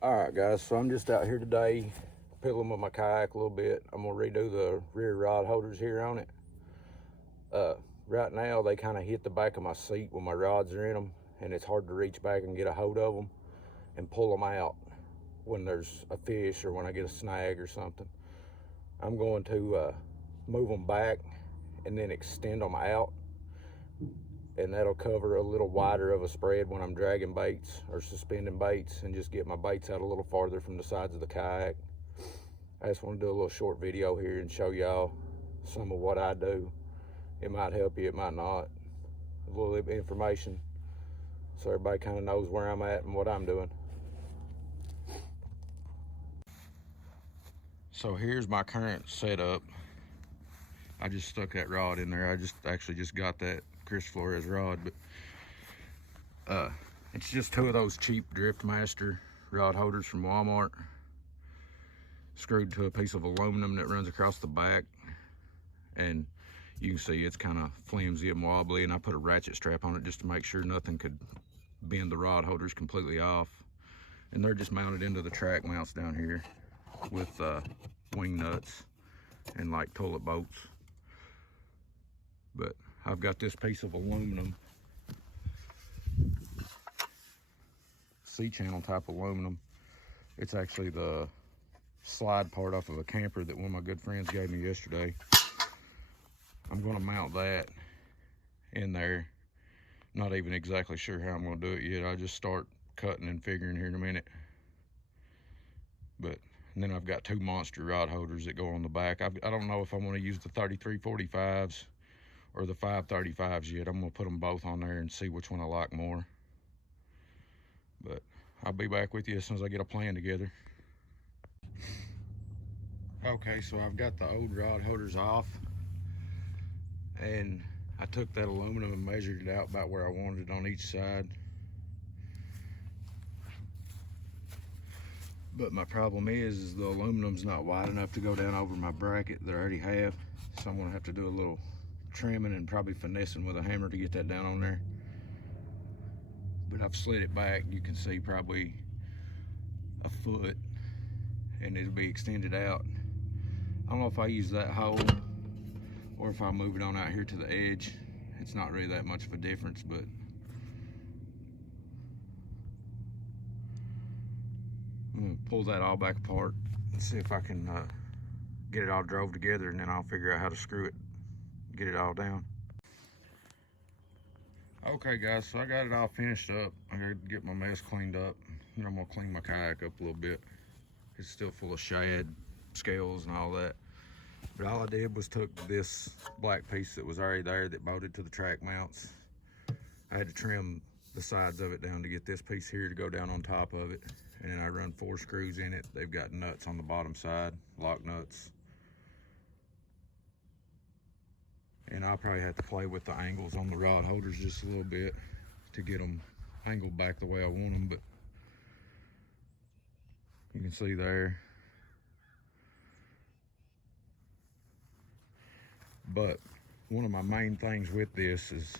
Alright guys, so I'm just out here today piddling with my kayak a little bit. I'm gonna redo the rear rod holders here on it. Right now they kind of hit the back of my seat when my rods are in them, and it's hard to reach back and get a hold of them and pull them out when there's a fish or when I get a snag or something. I'm going to move them back and then extend them out, and that'll cover a little wider of a spread when I'm dragging baits or suspending baits, and just get my baits out a little farther from the sides of the kayak. I just want to do a little short video here and show y'all some of what I do. It might help you, it might not. A little information so everybody kind of knows where I'm at and what I'm doing. So here's my current setup. I just stuck that rod in there. I actually just got that Chris Flores rod, but it's just two of those cheap Driftmaster rod holders from Walmart, screwed to a piece of aluminum that runs across the back, and you can see it's kind of flimsy and wobbly, and I put a ratchet strap on it just to make sure nothing could bend the rod holders completely off. And they're just mounted into the track mounts down here with wing nuts and like toilet bolts. But I've got this piece of aluminum, C-channel type aluminum. It's actually the slide part off of a camper that one of my good friends gave me yesterday. I'm going to mount that in there. Not even exactly sure how I'm going to do it yet. I'll just start cutting and figuring here in a minute. And then I've got two monster rod holders that go on the back. I don't know if I want to use the 3345s or the 535s yet. I'm going to put them both on there and see which one I like more. But I'll be back with you as soon as I get a plan together. Okay, so I've got the old rod holders off, and I took that aluminum and measured it out about where I wanted it on each side. But my problem is the aluminum's not wide enough to go down over my bracket that I already have. So I'm gonna have to do a little trimming and probably finessing with a hammer to get that down on there. But I've slid it back, you can see probably a foot, and it'll be extended out. I don't know if I use that hole or if I move it on out here to the edge. It's not really that much of a difference, but I'm gonna pull that all back apart and see if I can get it all drove together, and then I'll figure out how to screw it, get it all down. Okay guys, so I got it all finished up. I gotta get my mess cleaned up, and I'm gonna clean my kayak up a little bit. It's still full of shad, scales, and all that. But all I did was took this black piece that was already there that bolted to the track mounts. I had to trim the sides of it down to get this piece here to go down on top of it. And then I run 4 screws in it. They've got nuts on the bottom side, lock nuts. And I'll probably have to play with the angles on the rod holders just a little bit to get them angled back the way I want them. But you can see there. But one of my main things with this is,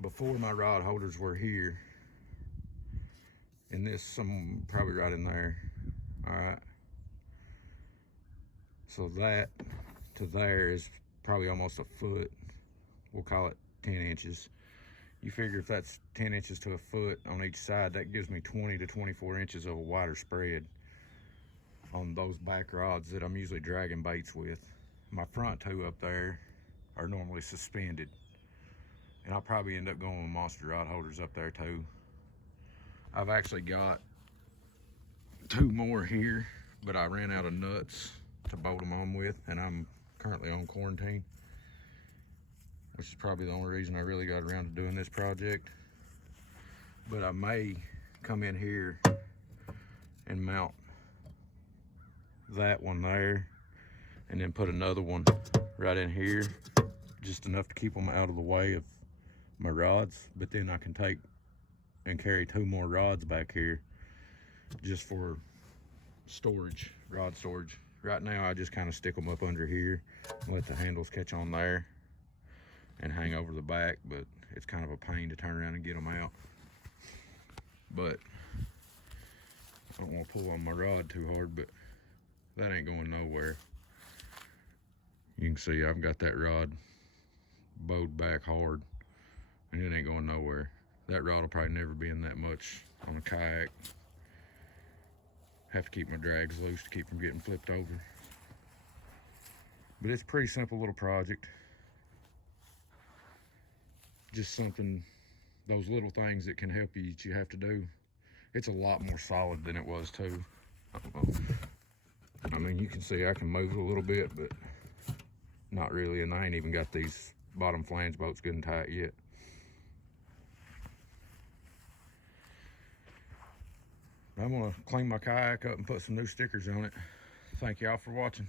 before my rod holders were here, and this, some probably right in there, all right. So that to there is probably almost a foot. We'll call it 10 inches. You figure if that's 10 inches to a foot on each side, that gives me 20 to 24 inches of a wider spread on those back rods that I'm usually dragging baits with. My front two up there are normally suspended, and I'll probably end up going with monster rod holders up there too. I've actually got 2 more here, but I ran out of nuts to bolt them on with, and I'm currently on quarantine, which is probably the only reason I really got around to doing this project. But I may come in here and mount that one there, and then put another one right in here, just enough to keep them out of the way of my rods. But then I can take and carry 2 more rods back here just for storage, rod storage. Right now I just kind of stick them up under here and let the handles catch on there and hang over the back, but it's kind of a pain to turn around and get them out. But I don't want to pull on my rod too hard, but that ain't going nowhere. You can see I've got that rod bowed back hard, and it ain't going nowhere. That rod will probably never be in that much on a kayak. Have to keep my drags loose to keep from getting flipped over. But it's a pretty simple little project. Just something, those little things that can help you that you have to do. It's a lot more solid than it was too. I mean, you can see I can move it a little bit, but not really, and I ain't even got these bottom flange bolts good and tight yet. I'm gonna clean my kayak up and put some new stickers on it. Thank y'all for watching.